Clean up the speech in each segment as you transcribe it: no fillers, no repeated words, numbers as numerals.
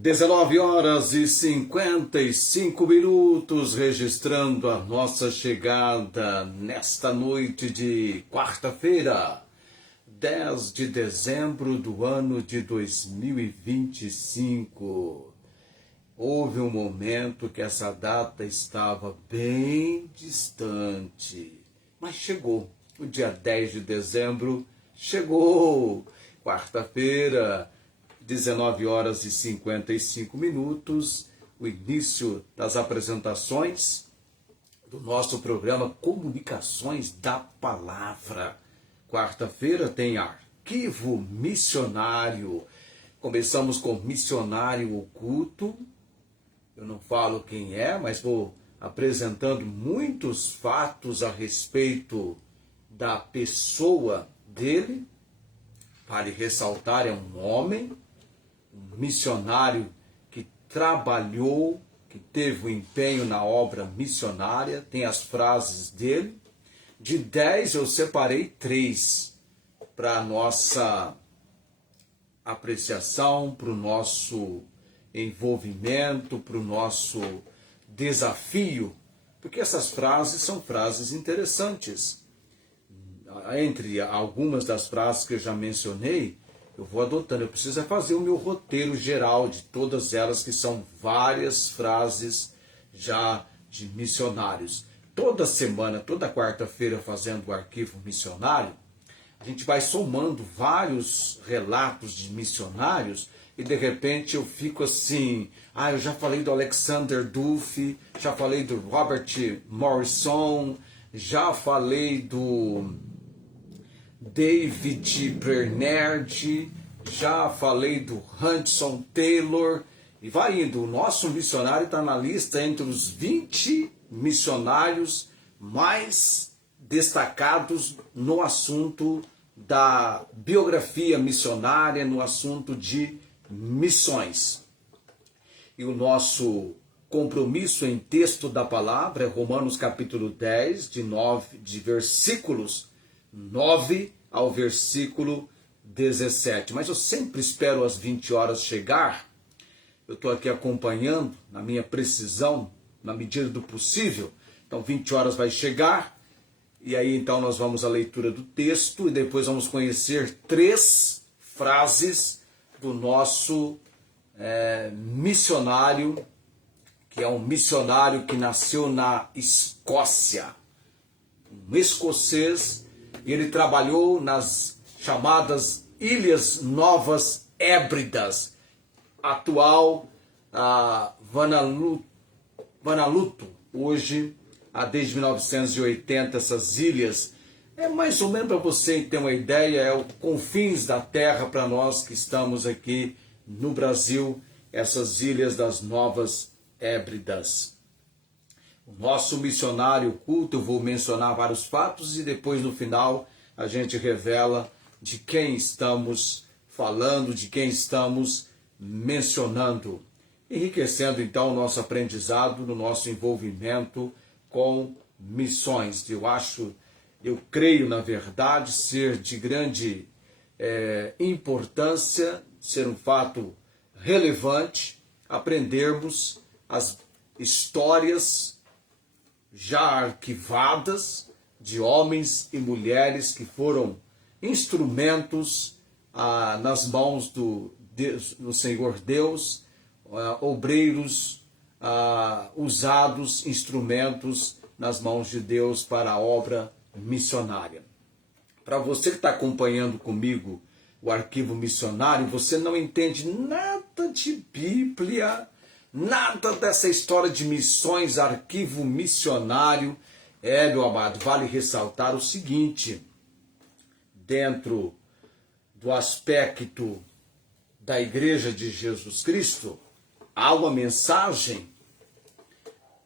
19h55, registrando a nossa chegada nesta noite de quarta-feira, 10 de dezembro do ano de 2025. Houve um momento que essa data estava bem distante, mas chegou. O dia 10 de dezembro chegou, quarta-feira, 19h55, o início das apresentações do nosso programa Comunicações da Palavra. Quarta-feira tem Arquivo Missionário. Começamos com Missionário Oculto. Eu não falo quem é, mas vou apresentando muitos fatos a respeito da pessoa dele. Vale ressaltar, é um homem, um missionário que trabalhou, que teve um empenho na obra missionária. Tem as frases dele. De 10 eu separei 3 para a nossa apreciação, para o nosso envolvimento, para o nosso desafio, porque essas frases são frases interessantes. Entre algumas das frases que eu já mencionei, eu vou adotando. Eu preciso fazer o meu roteiro geral de todas elas, que são várias frases já de missionários. Toda semana, toda quarta-feira, fazendo o arquivo missionário, a gente vai somando vários relatos de missionários e de repente eu fico assim, eu já falei do Alexander Duff, já falei do Robert Morrison, já falei do David Bernard, já falei do Hudson Taylor, e vai indo. O nosso missionário está na lista entre os 20 missionários mais destacados no assunto da biografia missionária, no assunto de missões. E o nosso compromisso em texto da palavra é Romanos capítulo 10, de versículos 9 ao versículo 17. Mas eu sempre espero às 20 horas chegar. Eu estou aqui acompanhando, na minha precisão, na medida do possível. Então 20 horas vai chegar, e aí então nós vamos à leitura do texto, e depois vamos conhecer 3 frases do nosso missionário, que é um missionário que nasceu na Escócia, um escocês. Ele trabalhou nas chamadas Ilhas Novas Hébridas, atual Vanuatu. Hoje, desde 1980, essas ilhas, mais ou menos para você ter uma ideia, é o confins da terra para nós que estamos aqui no Brasil, essas Ilhas das Novas Hébridas. O nosso missionário oculto, eu vou mencionar vários fatos e depois no final a gente revela de quem estamos falando, de quem estamos mencionando, enriquecendo então o nosso aprendizado, no nosso envolvimento com missões. Eu creio na verdade ser de grande importância, ser um fato relevante, aprendermos as histórias já arquivadas de homens e mulheres que foram instrumentos nas mãos do Senhor Deus, obreiros usados, instrumentos nas mãos de Deus para a obra missionária. Para você que está acompanhando comigo o arquivo missionário, você não entende nada de Bíblia, nada dessa história de missões, arquivo missionário. Meu amado, vale ressaltar o seguinte: dentro do aspecto da Igreja de Jesus Cristo, há uma mensagem,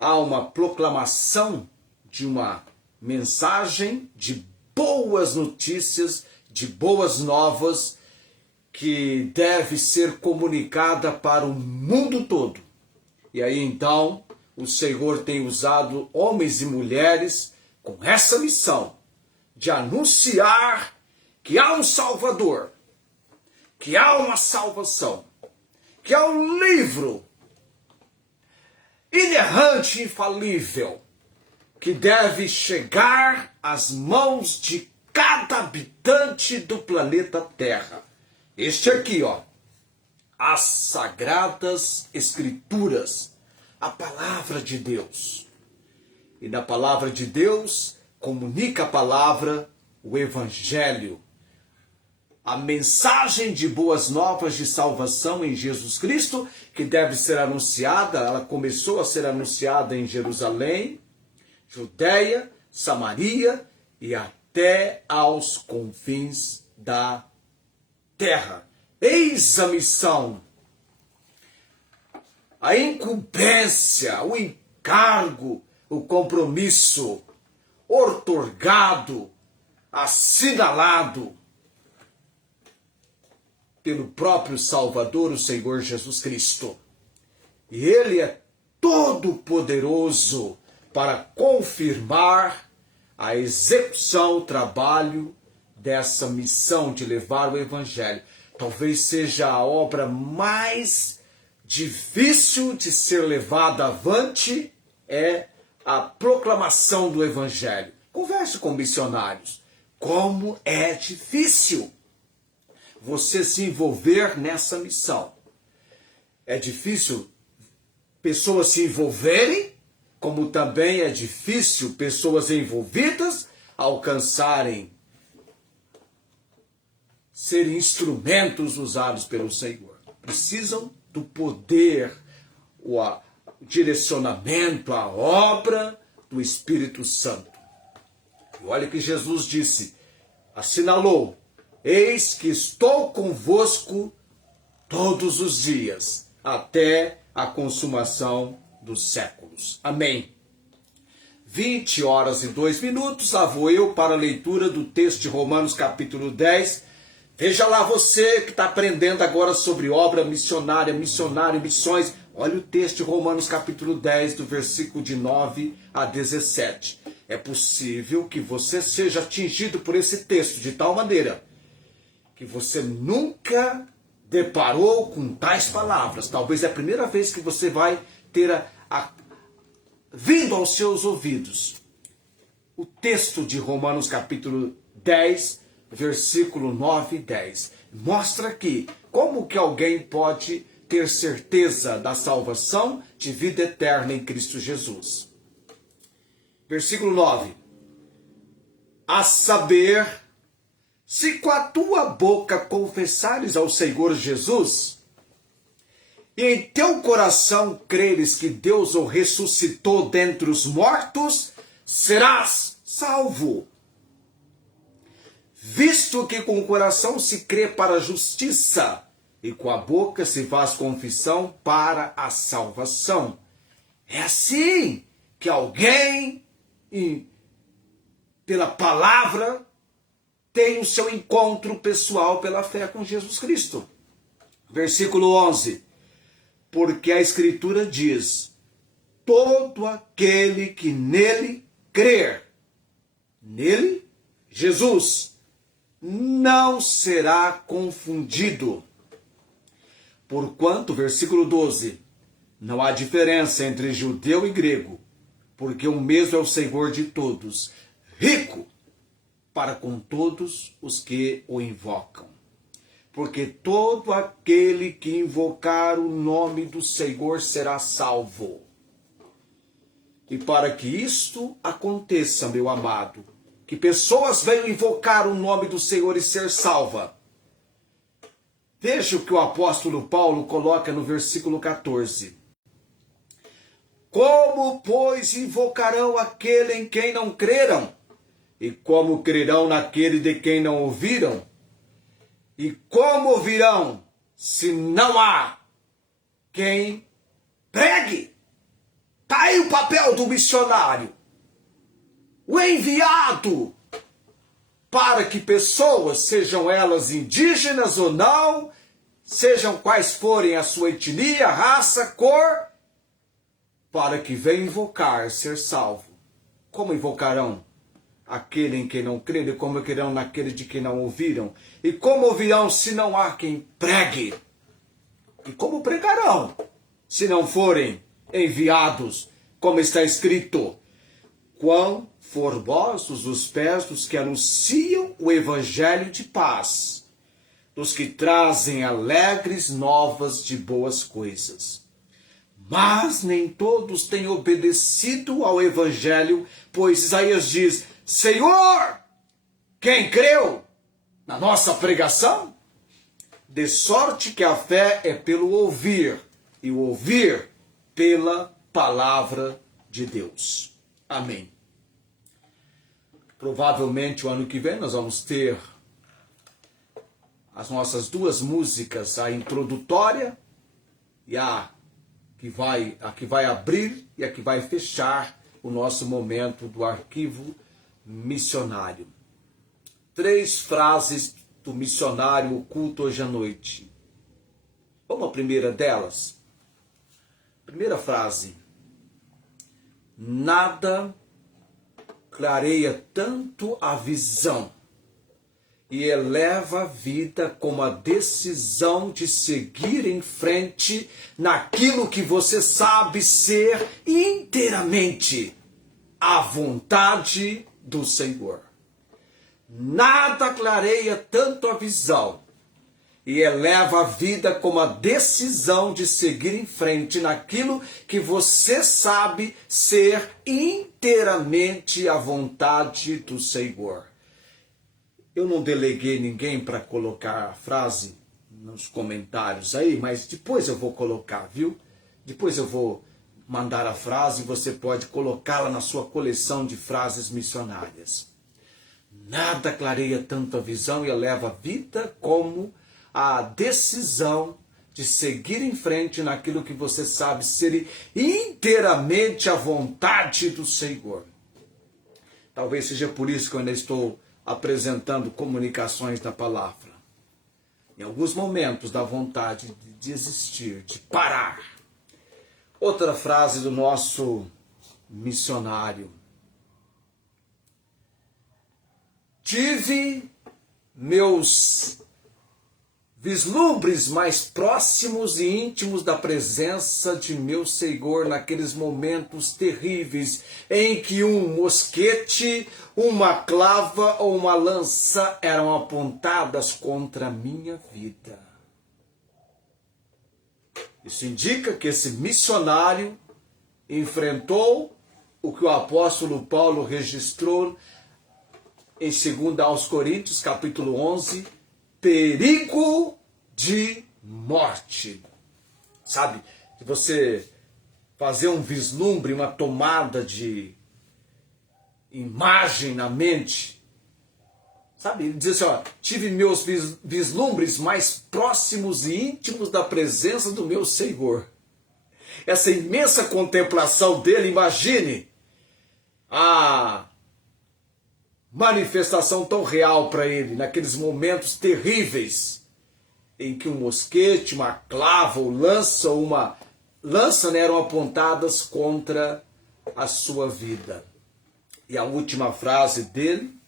há uma proclamação de uma mensagem de boas notícias, de boas novas, que deve ser comunicada para o mundo todo. E aí então o Senhor tem usado homens e mulheres com essa missão de anunciar que há um Salvador, que há uma salvação, que é um livro inerrante e infalível, que deve chegar às mãos de cada habitante do planeta Terra. Este aqui, ó, as Sagradas Escrituras, a Palavra de Deus. E na Palavra de Deus, comunica a palavra, o Evangelho, a mensagem de boas novas de salvação em Jesus Cristo, que deve ser anunciada, ela começou a ser anunciada em Jerusalém, Judeia, Samaria e até aos confins da terra. Eis a missão, a incumbência, o encargo, o compromisso outorgado, assinalado pelo próprio Salvador, o Senhor Jesus Cristo. E Ele é todo poderoso para confirmar a execução, o trabalho dessa missão de levar o Evangelho. Talvez seja a obra mais difícil de ser levada avante, é a proclamação do Evangelho. Converse com missionários. Como é difícil você se envolver nessa missão. É difícil pessoas se envolverem, como também é difícil pessoas envolvidas alcançarem, serem instrumentos usados pelo Senhor. Precisam do poder, o direcionamento, a obra do Espírito Santo. E olha que Jesus disse, assinalou, eis que estou convosco todos os dias, até a consumação dos séculos. Amém. 20h02, lá vou eu para a leitura do texto de Romanos capítulo 10. Veja lá você que está aprendendo agora sobre obra missionária, missionário, missões. Olha o texto de Romanos capítulo 10, do versículo de 9 a 17. É possível que você seja atingido por esse texto de tal maneira que você nunca deparou com tais palavras. Talvez é a primeira vez que você vai ter vindo aos seus ouvidos o texto de Romanos capítulo 10, versículo 9 e 10. Mostra aqui como que alguém pode ter certeza da salvação de vida eterna em Cristo Jesus. Versículo 9. A saber, se com a tua boca confessares ao Senhor Jesus, e em teu coração creres que Deus o ressuscitou dentre os mortos, serás salvo. Visto que com o coração se crê para a justiça, e com a boca se faz confissão para a salvação. É assim que alguém, pela palavra, tem o seu encontro pessoal pela fé com Jesus Cristo. Versículo 11. Porque a Escritura diz, todo aquele que nele crer, nele, Jesus, não será confundido. Porquanto, versículo 12, não há diferença entre judeu e grego, porque o mesmo é o Senhor de todos, rico para com todos os que o invocam. Porque todo aquele que invocar o nome do Senhor será salvo. E para que isto aconteça, meu amado, que pessoas venham invocar o nome do Senhor e ser salva, veja o que o apóstolo Paulo coloca no versículo 14. Como, pois, invocarão aquele em quem não creram? E como crerão naquele de quem não ouviram? E como ouvirão, se não há quem pregue? Está aí o papel do missionário, o enviado, para que pessoas, sejam elas indígenas ou não, sejam quais forem a sua etnia, raça, cor, para que venham invocar, ser salvo. Como invocarão aquele em quem não creram, e como crerão naquele de quem não ouviram? E como ouvirão se não há quem pregue? E como pregarão, se não forem enviados? Como está escrito: quão formosos os pés dos que anunciam o evangelho de paz, dos que trazem alegres novas de boas coisas. Mas nem todos têm obedecido ao evangelho, pois Isaías diz: Senhor, quem creu na nossa pregação? De sorte que a fé é pelo ouvir, e o ouvir pela palavra de Deus. Amém. Provavelmente o ano que vem nós vamos ter as nossas duas músicas, a introdutória e a que vai abrir e a que vai fechar o nosso momento do arquivo missionário. 3 frases do missionário oculto hoje à noite. Vamos à primeira delas? Primeira frase: nada clareia tanto a visão e eleva a vida como a decisão de seguir em frente naquilo que você sabe ser inteiramente a vontade do Senhor. Nada clareia tanto a visão e eleva a vida como a decisão de seguir em frente naquilo que você sabe ser inteiramente a vontade do Senhor. Eu não deleguei ninguém para colocar a frase nos comentários aí, mas depois eu vou colocar, viu? Depois eu vou mandar a frase e você pode colocá-la na sua coleção de frases missionárias. Nada clareia tanto a visão e eleva a vida como a decisão de seguir em frente naquilo que você sabe ser inteiramente a vontade do Senhor. Talvez seja por isso que eu ainda estou apresentando comunicações da palavra. Em alguns momentos dá vontade de desistir, de parar. Outra frase do nosso missionário: tive meus vislumbres mais próximos e íntimos da presença de meu Senhor naqueles momentos terríveis em que um mosquete, uma clava ou uma lança eram apontadas contra a minha vida. Isso indica que esse missionário enfrentou o que o apóstolo Paulo registrou em 2 aos Coríntios, capítulo 11, perigo de morte. Sabe, de você fazer um vislumbre, uma tomada de imagem na mente. Sabe, ele diz assim, ó, tive meus vislumbres mais próximos e íntimos da presença do meu Senhor. Essa imensa contemplação dele, imagine a manifestação tão real para ele, naqueles momentos terríveis, em que um mosquete, uma clava, ou uma lança eram apontadas contra a sua vida. E a última frase dele,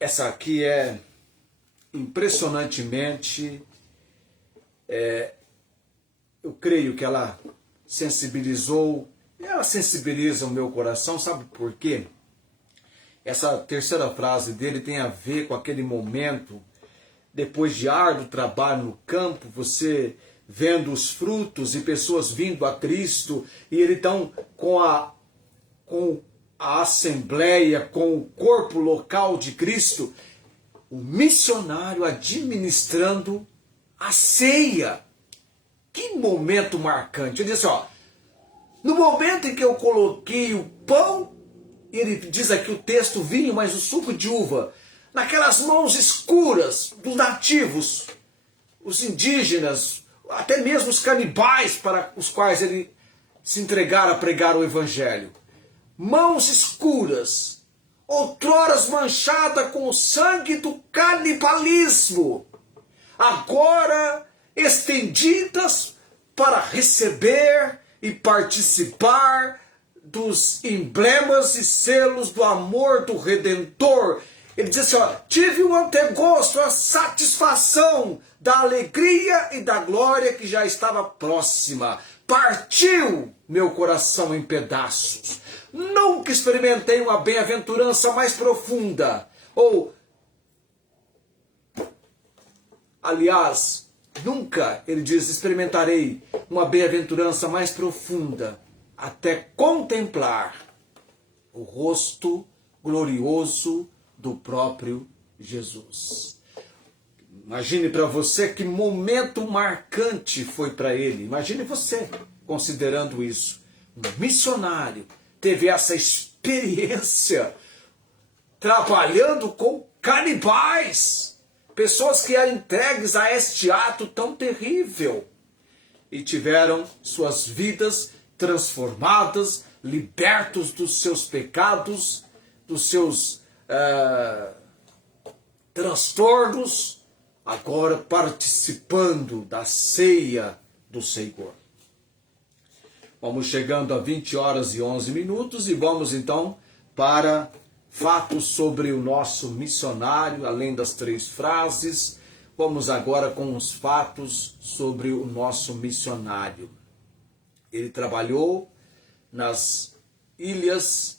essa aqui é impressionantemente, eu creio que ela sensibiliza o meu coração, sabe por quê? Essa terceira frase dele tem a ver com aquele momento, depois de árduo trabalho no campo, você vendo os frutos e pessoas vindo a Cristo, e ele então com a assembleia, com o corpo local de Cristo, o missionário administrando a ceia. Que momento marcante. Ele disse, ó, no momento em que eu coloquei o pão, ele diz aqui o texto, vinho, mas o suco de uva, naquelas mãos escuras dos nativos, os indígenas, até mesmo os canibais para os quais ele se entregara a pregar o evangelho. Mãos escuras, outroras manchadas com o sangue do canibalismo, agora estendidas para receber e participar dos emblemas e selos do amor do Redentor. Ele diz assim, ó, tive um antegosto, a satisfação da alegria e da glória que já estava próxima. Partiu meu coração em pedaços. Nunca experimentei uma bem-aventurança mais profunda. Aliás, nunca, ele diz, experimentarei uma bem-aventurança mais profunda, até contemplar o rosto glorioso do próprio Jesus. Imagine para você que momento marcante foi para ele. Imagine você considerando isso. Um missionário teve essa experiência trabalhando com canibais, pessoas que eram entregues a este ato tão terrível e tiveram suas vidas transformadas, libertos dos seus pecados, dos seus transtornos, agora participando da ceia do Senhor. Vamos chegando a 20 horas e 11 minutos e vamos então para fatos sobre o nosso missionário, além das 3 frases. Vamos agora com os fatos sobre o nosso missionário. Ele trabalhou nas ilhas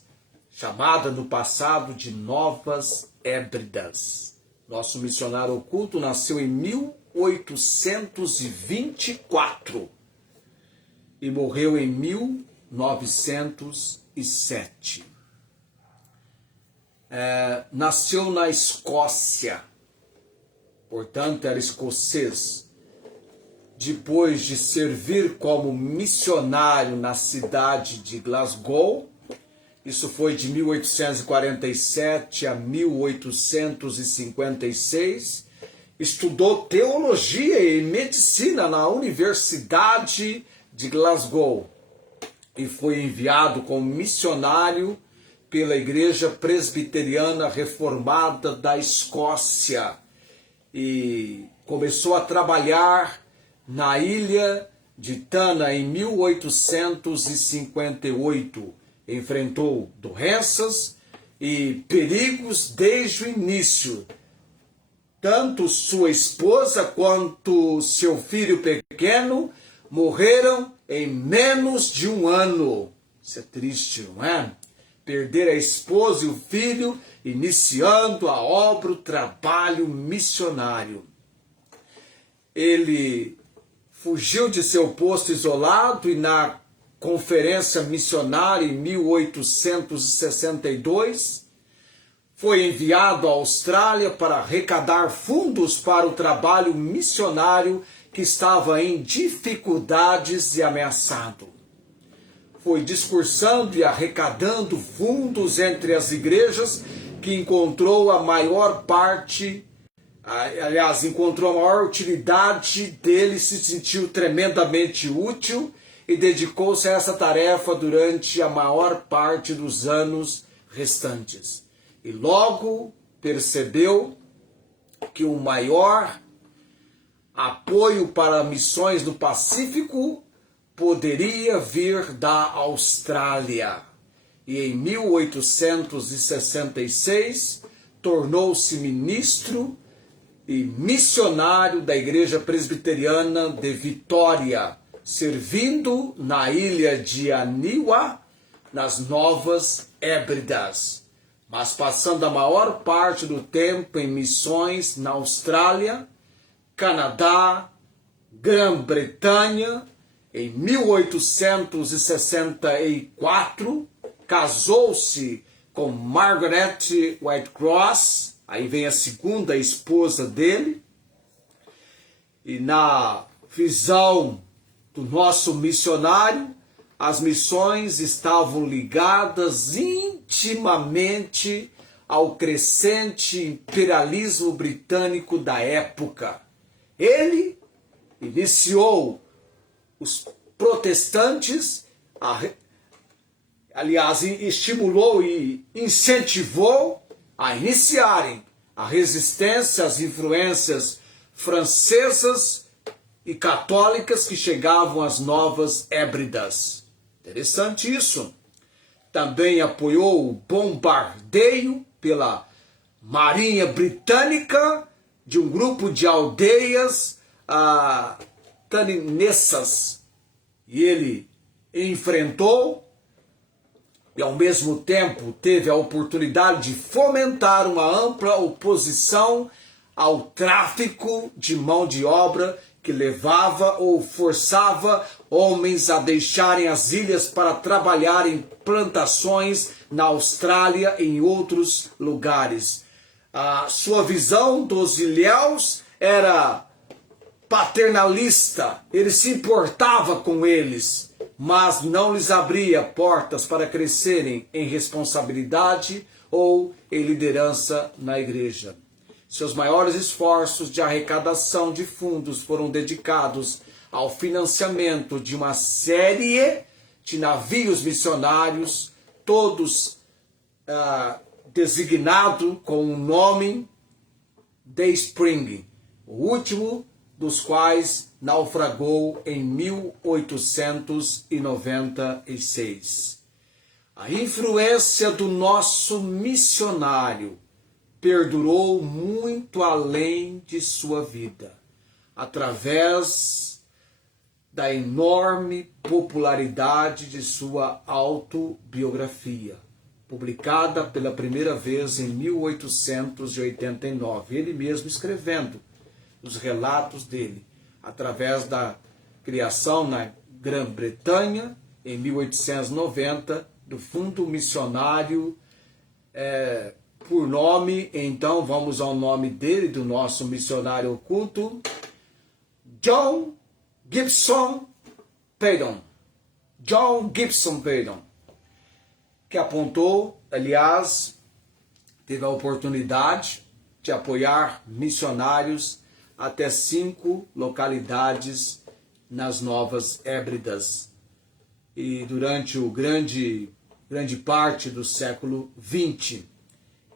chamadas no passado de Novas Hébridas. Nosso missionário oculto nasceu em 1824 e morreu em 1907. Nasceu na Escócia, portanto era escocês. Depois de servir como missionário na cidade de Glasgow, isso foi de 1847 a 1856, estudou teologia e medicina na Universidade de Glasgow e foi enviado como missionário pela Igreja Presbiteriana Reformada da Escócia e começou a trabalhar na ilha de Tanna em 1858. Enfrentou doenças e perigos desde o início. Tanto sua esposa quanto seu filho pequeno morreram em menos de um ano. Isso é triste, não é? Perder a esposa e o filho, iniciando a obra, o trabalho missionário. Ele fugiu de seu posto isolado e na conferência missionária em 1862 foi enviado à Austrália para arrecadar fundos para o trabalho missionário que estava em dificuldades e ameaçado. Foi discursando e arrecadando fundos entre as igrejas que encontrou a maior utilidade dele, se sentiu tremendamente útil e dedicou-se a essa tarefa durante a maior parte dos anos restantes. E logo percebeu que o maior apoio para missões no Pacífico poderia vir da Austrália. E em 1866 tornou-se ministro e missionário da Igreja Presbiteriana de Vitória, servindo na ilha de Aniwa, nas Novas Hébridas, mas passando a maior parte do tempo em missões na Austrália, Canadá, Grã-Bretanha. Em 1864, casou-se com Margaret Whitecross, aí vem a segunda esposa dele, e na visão do nosso missionário, as missões estavam ligadas intimamente ao crescente imperialismo britânico da época. Ele iniciou os protestantes, estimulou e incentivou a iniciarem a resistência às influências francesas e católicas que chegavam às Novas Hébridas. Interessante isso. Também apoiou o bombardeio pela Marinha Britânica de um grupo de aldeias caninessas. E ele enfrentou e ao mesmo tempo teve a oportunidade de fomentar uma ampla oposição ao tráfico de mão de obra que levava ou forçava homens a deixarem as ilhas para trabalhar em plantações na Austrália e em outros lugares. A sua visão dos ilhéus era paternalista, ele se importava com eles, mas não lhes abria portas para crescerem em responsabilidade ou em liderança na igreja. Seus maiores esforços de arrecadação de fundos foram dedicados ao financiamento de uma série de navios missionários, todos designados com o nome Dayspring, o último dos quais naufragou em 1896. A influência do nosso missionário perdurou muito além de sua vida, através da enorme popularidade de sua autobiografia, publicada pela primeira vez em 1889, ele mesmo escrevendo os relatos dele, através da criação na Grã-Bretanha, em 1890, do Fundo Missionário, por nome, então vamos ao nome dele, do nosso missionário oculto, John Gibson Paton. John Gibson Paton, que apontou, aliás, teve a oportunidade de apoiar missionários até 5 localidades nas Novas Hébridas. E durante o grande parte do século XX,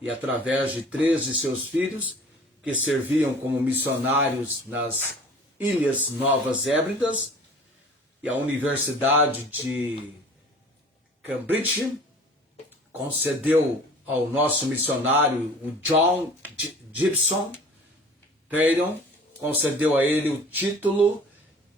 e através de 3 de seus filhos, que serviam como missionários nas Ilhas Novas Hébridas, e a Universidade de Cambridge concedeu ao nosso missionário, o John Gibson Paton, concedeu a ele o título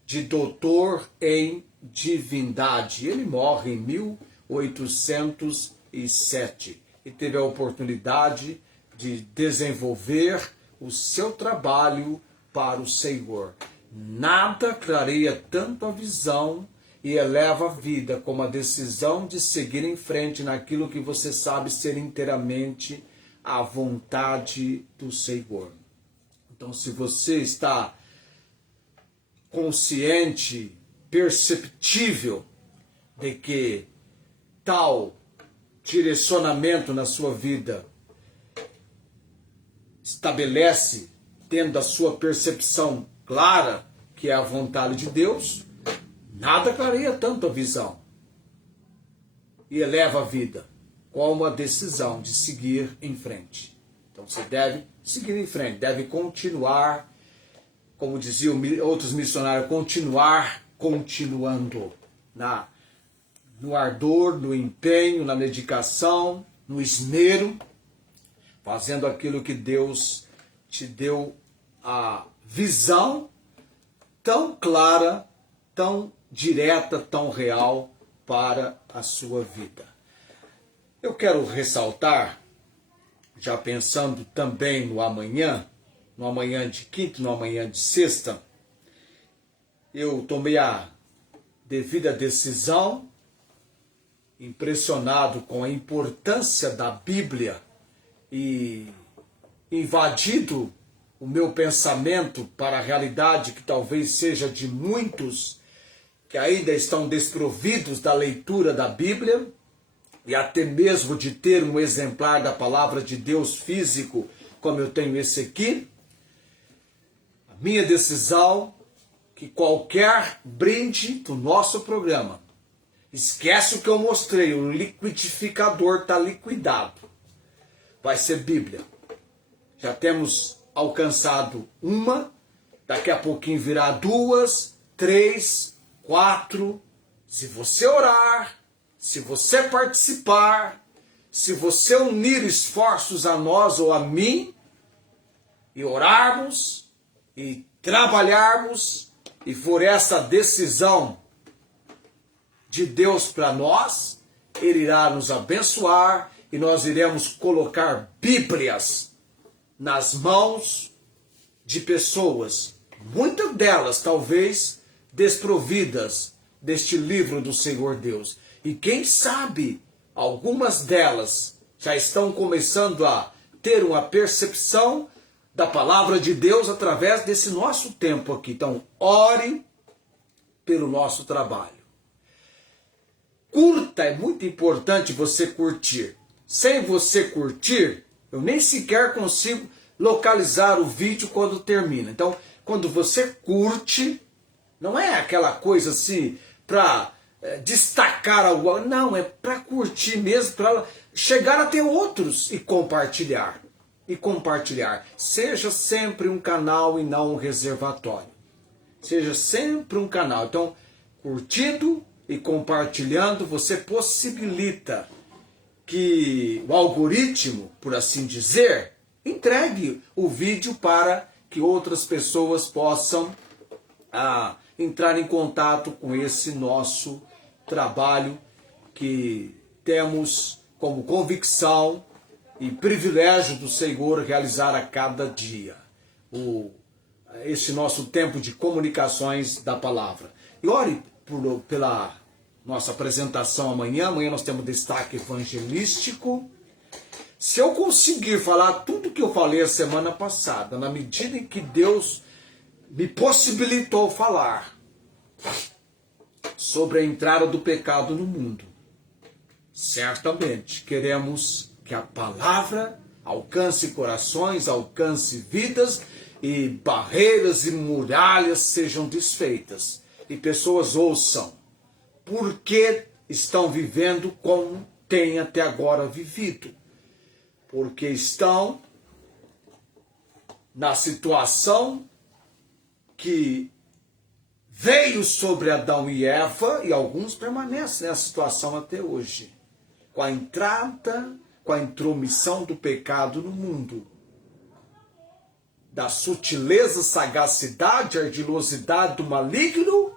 de doutor em divindade. Ele morre em 1807 e teve a oportunidade de desenvolver o seu trabalho para o Senhor. Nada clareia tanto a visão e eleva a vida como a decisão de seguir em frente naquilo que você sabe ser inteiramente a vontade do Senhor. Então, se você está consciente, perceptível de que tal direcionamento na sua vida estabelece, tendo a sua percepção clara, que é a vontade de Deus, nada clareia tanto a visão e eleva a vida como a decisão de seguir em frente. Então você deve seguir em frente, deve continuar, como diziam outros missionários, continuando no ardor, no empenho, na dedicação, no esmero, fazendo aquilo que Deus te deu a visão tão clara, tão direta, tão real para a sua vida. Eu quero ressaltar, já pensando também no amanhã de quinta, no amanhã de sexta, eu tomei a devida decisão, impressionado com a importância da Bíblia e invadido o meu pensamento para a realidade que talvez seja de muitos que ainda estão desprovidos da leitura da Bíblia e até mesmo de ter um exemplar da palavra de Deus físico, como eu tenho esse aqui. A minha decisão que qualquer brinde do nosso programa, esquece o que eu mostrei, o liquidificador está liquidado, vai ser Bíblia. Já temos alcançado uma, daqui a pouquinho virá 2, 3, 4. Se você orar, se você participar, se você unir esforços a nós ou a mim, e orarmos e trabalharmos, e for essa decisão de Deus para nós, Ele irá nos abençoar e nós iremos colocar Bíblias nas mãos de pessoas, muitas delas talvez desprovidas deste livro do Senhor Deus. E quem sabe, algumas delas já estão começando a ter uma percepção da palavra de Deus através desse nosso tempo aqui. Então, ore pelo nosso trabalho. Curta, é muito importante você curtir. Sem você curtir, eu nem sequer consigo localizar o vídeo quando termina. Então, quando você curte, não é aquela coisa assim para destacar algo, não, é para curtir mesmo, para chegar até outros e compartilhar. E compartilhar. Seja sempre um canal e não um reservatório. Seja sempre um canal. Então, curtindo e compartilhando, você possibilita que o algoritmo, por assim dizer, entregue o vídeo para que outras pessoas possam entrar em contato com esse nosso trabalho que temos como convicção e privilégio do Senhor realizar a cada dia. Esse nosso tempo de comunicações da palavra. E ore pela nossa apresentação amanhã. Amanhã nós temos destaque evangelístico. Se eu conseguir falar tudo que eu falei a semana passada, na medida em que Deus me possibilitou falar sobre a entrada do pecado no mundo, certamente queremos que a palavra alcance corações, alcance vidas e barreiras e muralhas sejam desfeitas e pessoas ouçam por que estão vivendo como têm até agora vivido. Porque estão na situação que veio sobre Adão e Eva, e alguns permanecem nessa situação até hoje, com a entrada, com a intromissão do pecado no mundo, da sutileza, sagacidade, ardilosidade do maligno,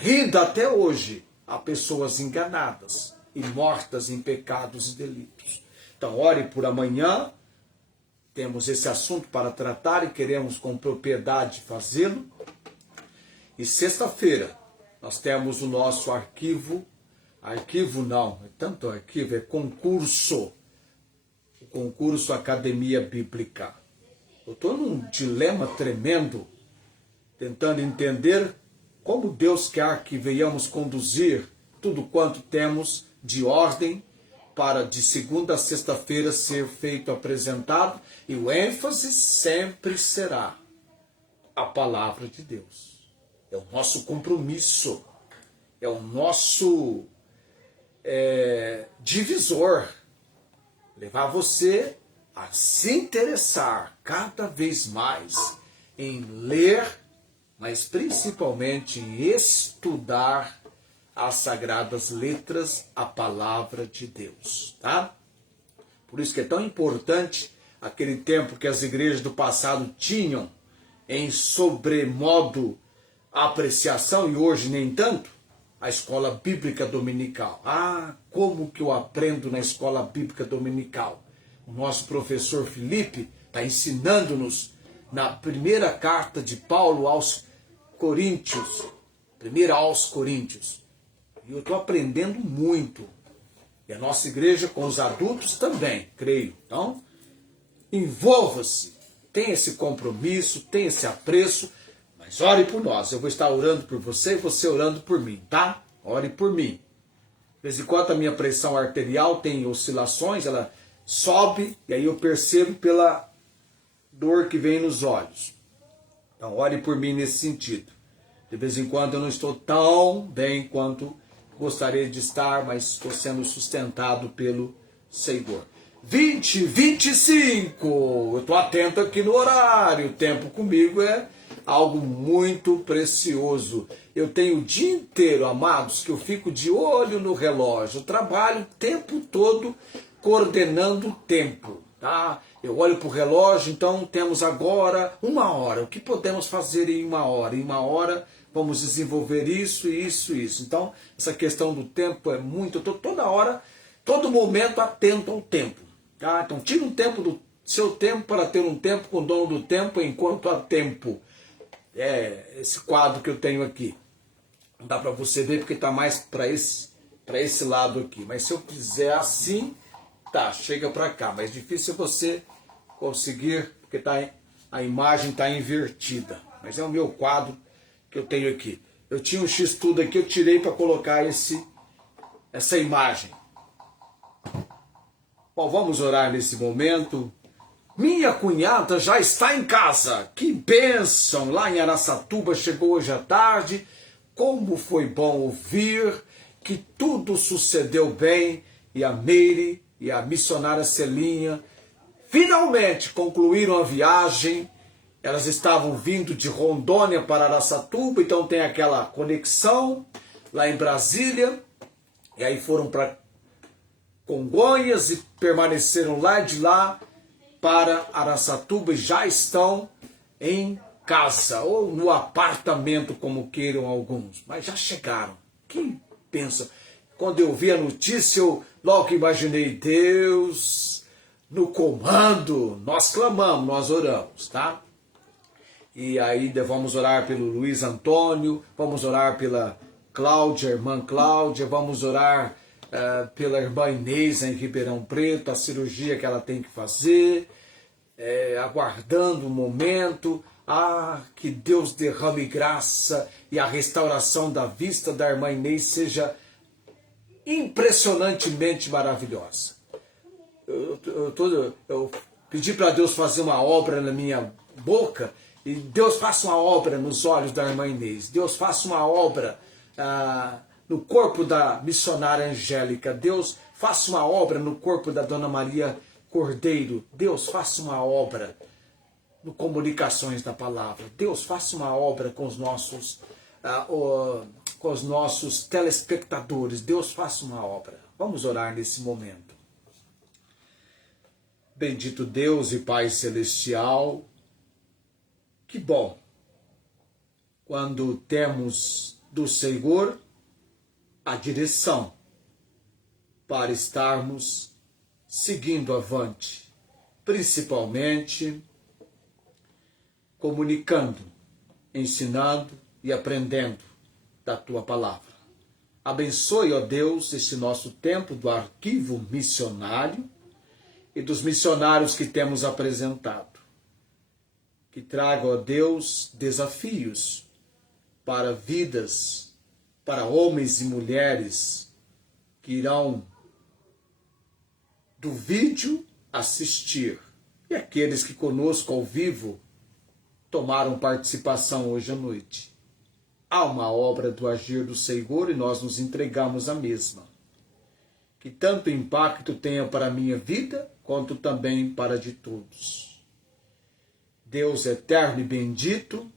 ainda até hoje há pessoas enganadas e mortas em pecados e delitos. Então, ore por amanhã, temos esse assunto para tratar e queremos com propriedade fazê-lo. E sexta-feira, nós temos o nosso arquivo não, é tanto arquivo, é concurso, o concurso Academia Bíblica. Eu estou num dilema tremendo, tentando entender como Deus quer que venhamos conduzir tudo quanto temos de ordem para de segunda a sexta-feira ser feito, apresentado, e o ênfase sempre será a palavra de Deus. É o nosso compromisso, é o nosso divisor, levar você a se interessar cada vez mais em ler, mas principalmente em estudar as sagradas letras, a palavra de Deus, tá? Por isso que é tão importante aquele tempo que as igrejas do passado tinham em sobremodo apreciação, e hoje nem tanto, a escola bíblica dominical. Como que eu aprendo na escola bíblica dominical? O nosso professor Felipe está ensinando-nos na primeira carta de Paulo aos Coríntios, primeira aos Coríntios. E eu estou aprendendo muito. E a nossa igreja com os adultos também, creio. Então, envolva-se, tenha esse compromisso, tenha esse apreço, mas ore por nós. Eu vou estar orando por você e você orando por mim, tá? Ore por mim. De vez em quando a minha pressão arterial tem oscilações, ela sobe, e aí eu percebo pela dor que vem nos olhos. Então, ore por mim nesse sentido. De vez em quando eu não estou tão bem quanto gostaria de estar, mas estou sendo sustentado pelo Senhor. 20:25, eu estou atento aqui no horário, o tempo comigo é algo muito precioso. Eu tenho o dia inteiro, amados, que eu fico de olho no relógio, eu trabalho o tempo todo coordenando o tempo, tá? Eu olho para o relógio, então temos agora 1 hora. O que podemos fazer em 1 hora? Em 1 hora vamos desenvolver isso, isso, isso. Então, essa questão do tempo é muito... Eu estou toda hora, todo momento atento ao tempo. Tá? Então, tira um tempo do seu tempo para ter um tempo com o dono do tempo enquanto há tempo. É esse quadro que eu tenho aqui. Não dá para você ver porque está mais para esse lado aqui. Mas se eu fizer assim, tá, chega para cá. Mas difícil você conseguir, porque a imagem está invertida. Mas é o meu quadro que eu tenho aqui. Eu tinha um X-Tudo aqui, eu tirei para colocar essa imagem. Bom, vamos orar nesse momento. Minha cunhada já está em casa. Que bênção! Lá em Araçatuba, chegou hoje à tarde. Como foi bom ouvir que tudo sucedeu bem. E a Meire e a missionária Celinha finalmente concluíram a viagem. Elas estavam vindo de Rondônia para Araçatuba, então tem aquela conexão lá em Brasília. E aí foram para Congonhas e permaneceram lá, de lá para Araçatuba, e já estão em casa ou no apartamento, como queiram alguns, mas já chegaram. Quem pensa? Quando eu vi a notícia, eu logo imaginei Deus no comando. Nós clamamos, nós oramos, tá? E aí vamos orar pelo Luiz Antônio, vamos orar pela Cláudia, irmã Cláudia, vamos orar pela irmã Inês em Ribeirão Preto, a cirurgia que ela tem que fazer, aguardando o momento. Que Deus derrame graça e a restauração da vista da irmã Inês seja impressionantemente maravilhosa. Eu pedi para Deus fazer uma obra na minha boca, e Deus faça uma obra nos olhos da irmã Inês. Deus faça uma obra no corpo da missionária Angélica. Deus faça uma obra no corpo da Dona Maria Cordeiro. Deus faça uma obra no Comunicações da Palavra. Deus faça uma obra com os nossos telespectadores. Deus faça uma obra. Vamos orar nesse momento. Bendito Deus e Pai Celestial, que bom quando temos do Senhor a direção para estarmos seguindo avante, principalmente comunicando, ensinando e aprendendo da Tua Palavra. Abençoe, ó Deus, este nosso tempo do arquivo missionário e dos missionários que temos apresentado. Que traga, ó Deus, desafios para vidas, para homens e mulheres que irão do vídeo assistir, e aqueles que conosco ao vivo tomaram participação hoje à noite. Há uma obra do agir do Senhor e nós nos entregamos à mesma. Que tanto impacto tenha para a minha vida, quanto também para a de todos. Deus eterno e bendito,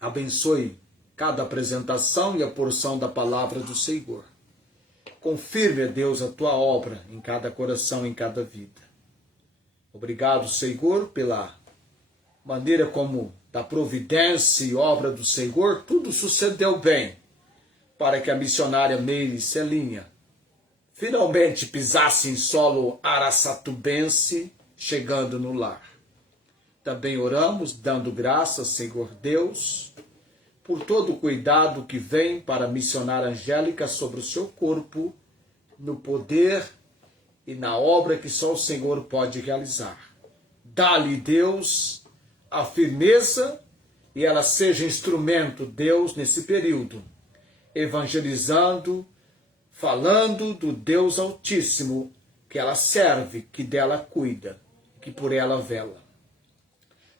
abençoe cada apresentação e a porção da palavra do Senhor. Confirme, Deus, a Tua obra em cada coração, em cada vida. Obrigado, Senhor, pela maneira como da providência e obra do Senhor, tudo sucedeu bem, para que a missionária Meire Celinha finalmente pisasse em solo araçatubense, chegando no lar. Também oramos, dando graças, Senhor Deus, por todo o cuidado que vem para a missionária Angélica sobre o seu corpo, no poder e na obra que só o Senhor pode realizar. Dá-lhe, Deus, a firmeza e ela seja instrumento, Deus, nesse período, evangelizando, falando do Deus Altíssimo, que ela serve, que dela cuida, que por ela vela.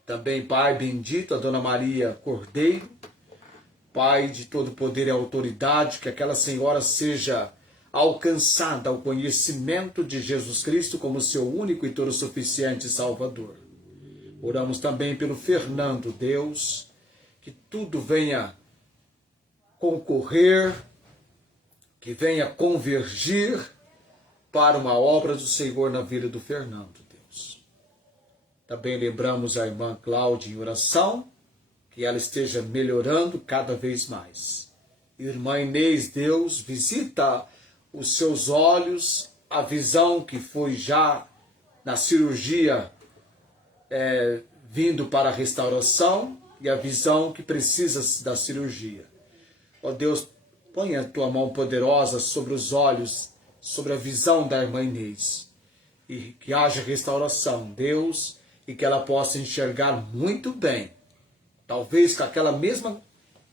Também, Pai bendito, a Dona Maria Cordeiro, Pai de todo poder e autoridade, que aquela senhora seja alcançada ao conhecimento de Jesus Cristo como seu único e todo suficiente Salvador. Oramos também pelo Fernando, Deus, que tudo venha concorrer, que venha convergir para uma obra do Senhor na vida do Fernando, Deus. Também lembramos a irmã Cláudia em oração, que ela esteja melhorando cada vez mais. Irmã Inês, Deus visita os seus olhos, a visão que foi já na cirurgia vindo para a restauração e a visão que precisa da cirurgia. Ó Deus, põe a tua mão poderosa sobre os olhos, sobre a visão da irmã Inês, e que haja restauração, Deus, e que ela possa enxergar muito bem, talvez com aquela mesma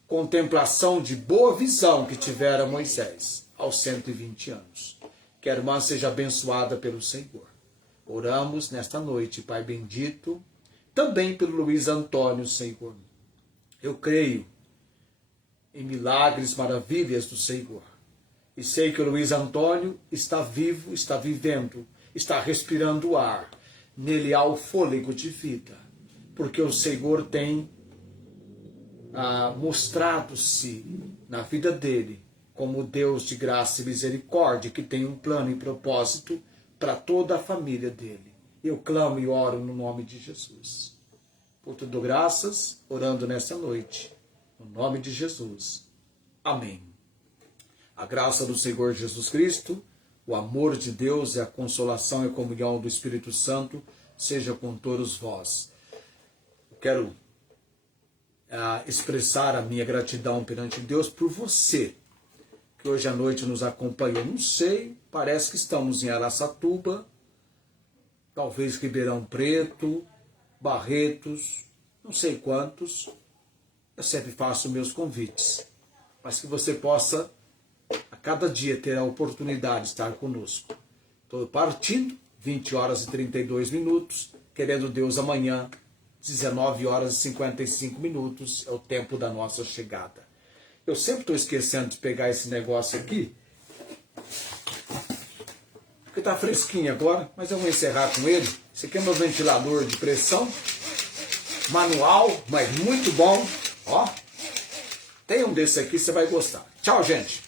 contemplação de boa visão que tivera Moisés aos 120 anos. Que a irmã seja abençoada pelo Senhor. Oramos nesta noite, Pai bendito, também pelo Luiz Antônio, Senhor. Eu creio em milagres, maravilhas do Senhor. E sei que o Luiz Antônio está vivo, está vivendo, está respirando ar. Nele há o fôlego de vida, porque o Senhor tem mostrado-se na vida dele como Deus de graça e misericórdia, que tem um plano e propósito para toda a família dele. Eu clamo e oro no nome de Jesus. Por tudo graças, orando nesta noite, no nome de Jesus. Amém. A graça do Senhor Jesus Cristo, o amor de Deus e a consolação e a comunhão do Espírito Santo seja com todos vós. Eu quero expressar a minha gratidão perante Deus por você, que hoje à noite nos acompanhou. Não sei, parece que estamos em Araçatuba, talvez Ribeirão Preto, Barretos, não sei quantos. Eu sempre faço meus convites, mas que você possa a cada dia ter a oportunidade de estar conosco. Estou partindo, 20 horas e 32 minutos, querendo Deus amanhã, 19 horas e 55 minutos, é o tempo da nossa chegada. Eu sempre estou esquecendo de pegar esse negócio aqui, porque está fresquinho agora, mas eu vou encerrar com ele. Esse aqui é meu ventilador de pressão, manual, mas muito bom. Ó, tem um desse aqui, você vai gostar. Tchau, gente!